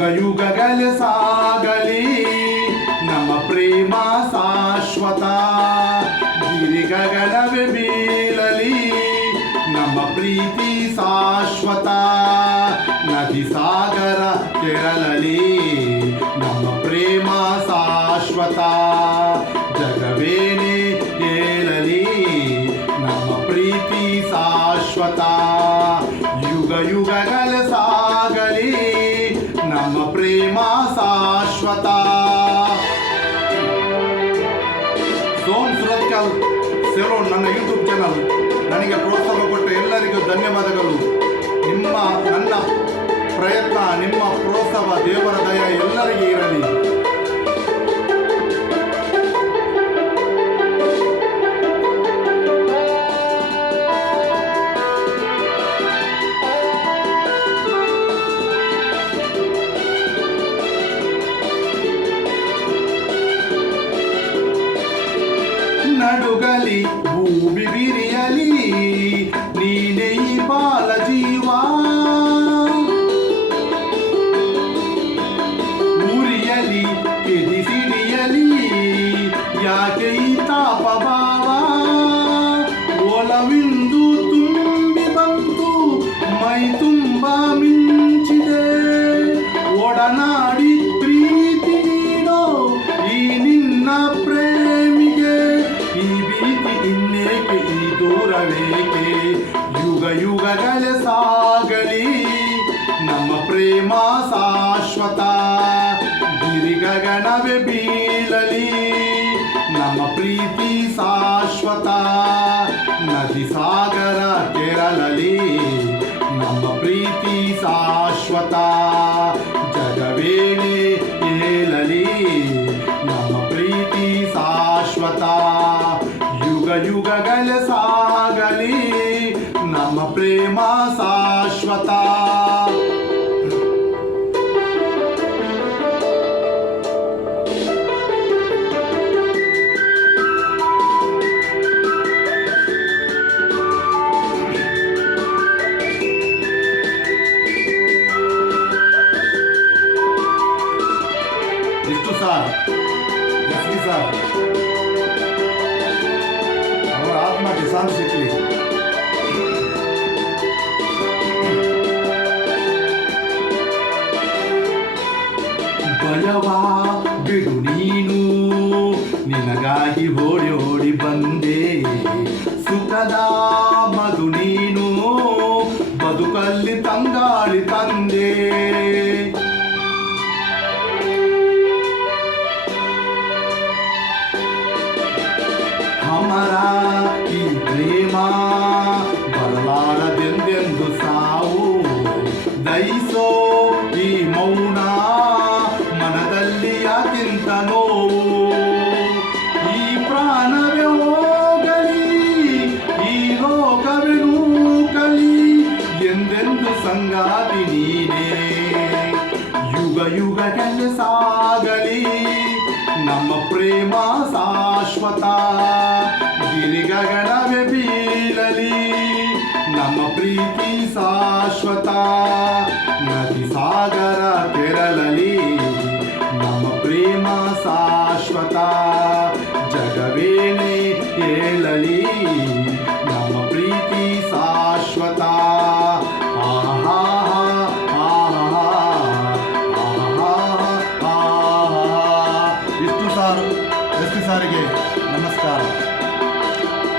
ಯುಗ ಯುಗಗಳ ಸಾಗಲಿ ನಮ್ಮ ಪ್ರೇಮ ಶಾಶ್ವತ. ಗಿರಿ ಗಗನವೇ ಬೀಳಲಿ ನಮ್ಮ ಪ್ರೀತಿ ಶಾಶ್ವತ. ನದಿ ಸಾಗರ ಕೆರಳಲಿ ನಮ್ಮ ಪ್ರೇಮ ಶಾಶ್ವತ. ಜಗವೇನೆ ಏಳಲಿ ನಮ್ಮ ಪ್ರೀತಿ ಶಾಶ್ವತ. ಯುಗ ಯುಗಗಳ ಸಾಗಲಿ ನಮ್ಮ ಪ್ರೇಮ ಶಾಶ್ವತ. ಸೋಮ್ ಸುರತ್ಕಲ್ ಸೆಲೋನ್ ನನ್ನ ಯೂಟ್ಯೂಬ್ ಚಾನಲ್ ನನಗೆ ಪ್ರೋತ್ಸಾಹ ಕೊಟ್ಟ ಎಲ್ಲರಿಗೂ ಧನ್ಯವಾದಗಳು. ನನ್ನ ಪ್ರಯತ್ನ, ನಿಮ್ಮ ಪ್ರೋತ್ಸಾಹ, ದೇವರ ದಯ ಎಲ್ಲರಿಗೆ ಇರಲಿ. ನಡುಗಲಿ ಭೂಮಿ ಬಿರಿಯಲಿ ನೀನೇ ಈ ಬಾಲ ಜೀವ. ಉರಿಯಲಿ ಕೆದಿಸಿಡಿಯಲಿ ಯಾಕೆ ಈ ತಾಪ ಭಾವ. ಒಲವಿಂದು ತುಂಬಿ ಬಂತು ಮೈ ತುಂಬ ಮಿಂಚಿದೆ. ಒಡನಾಡಿ ಪ್ರೀತಿ ನೀಡೋ ಈ ನಿನ್ನ ಪ್ರೇಮಿಗೆ. ಈ ಭೀತಿ ಇನ್ನೇಕೆ, ಈ ದೂರವೇಕೆ. ಯುಗ ಯುಗಗಳ ಸಾಗಲಿ ನಮ್ಮ ಪ್ರೇಮ ಶಾಶ್ವತ. ಗಿರಿ ಗಗನವೇ ಬೀಳಲಿ ನಮ್ಮ ಪ್ರೀತಿ ಶಾಶ್ವತ. ನದಿ ಸಾಗರ ಕೆರಳಲಿ ನಮ್ಮ ಪ್ರೀತಿ ಶಾಶ್ವತ. ಜಗವೇನೆ ಏಳಲಿ ನಮ್ಮ ಪ್ರೀತಿ ಶಾಶ್ವತ. ಯುಗ ಯುಗಗಳ ಸಾಗಲಿ ನಮ್ಮ ಪ್ರೇಮ ಶಾಶ್ವತ. ಇಷ್ಟು ಸರ್ ಎಸ್ ಸರ್ ಅವರ ಆತ್ಮಕ್ಕೆ ಶಾಂತಿ ಸಿಕ್ಕಲಿ. ಭಯವಾ ಬಿಡು ನೀನು, ನಿನಗಾಗಿ ಓಡಿ ಓಡಿ ಬಂದೆ. ಸುಖದ ಮಧು ನೀನು, ಬದುಕಲ್ಲಿ ತಂಗಾಳಿ ತಂದೆ. ಅಮರ ಈ ಪ್ರೇಮ ಬರಲಾರದೆಂದೆಂದು ಸಾವು. ದಯಿಸೋ ಈ ಮೌನ ಮನದಲ್ಲಿ ಯಾಕಿಂತ ನೋವು. ಈ ಪ್ರಾಣವೇ ಹೋಗಲಿ, ಈ ಲೋಕವೇ ನೂಕಲಿ, ಎಂದೆಂದು ಸಂಗಾತಿ ನೀನೇ. ಯುಗ ಯುಗಗಳ ಸಾಗಲಿ ನಮ್ಮ ಪ್ರೇಮ ಶಾಶ್ವತ. ಗಿರಿ ಗಗನವೇ ಬೀಳಲಿ ನಮ್ಮ ಪ್ರೀತಿ ಶಾಶ್ವತ. ನದಿ ಸಾಗರ ಕೆರಳಲಿ ನಮ್ಮ ಪ್ರೇಮ ಶಾಶ್ವತ. ಜಗವೇನೆ ಏಳಲಿ ನಮ್ಮ ಪ್ರೀತಿ ಶಾಶ್ವತ. ಇಷ್ಟು ಸಾರಿಗೆ ನಮಸ್ಕಾರ.